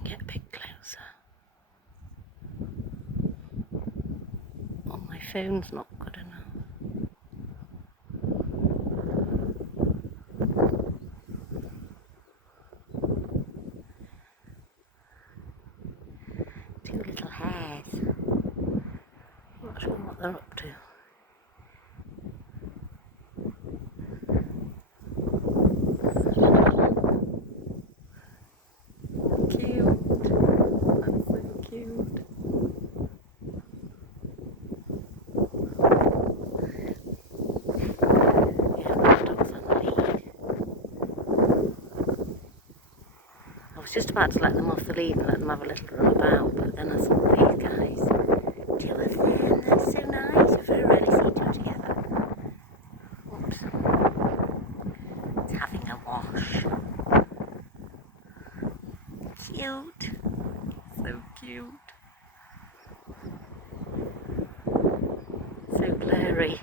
and get a bit closer. Oh, my phone's not good enough. Two little hares. Not sure what they're up to. Cute. That's so cute. Yeah, my dog's on the lead. I was just about to let them off the lead and let them have a little run about, but then I saw these guys. Two of them, they're so nice. I very rarely see two together. Oops. It's having a wash. Cute. So cute. So glary.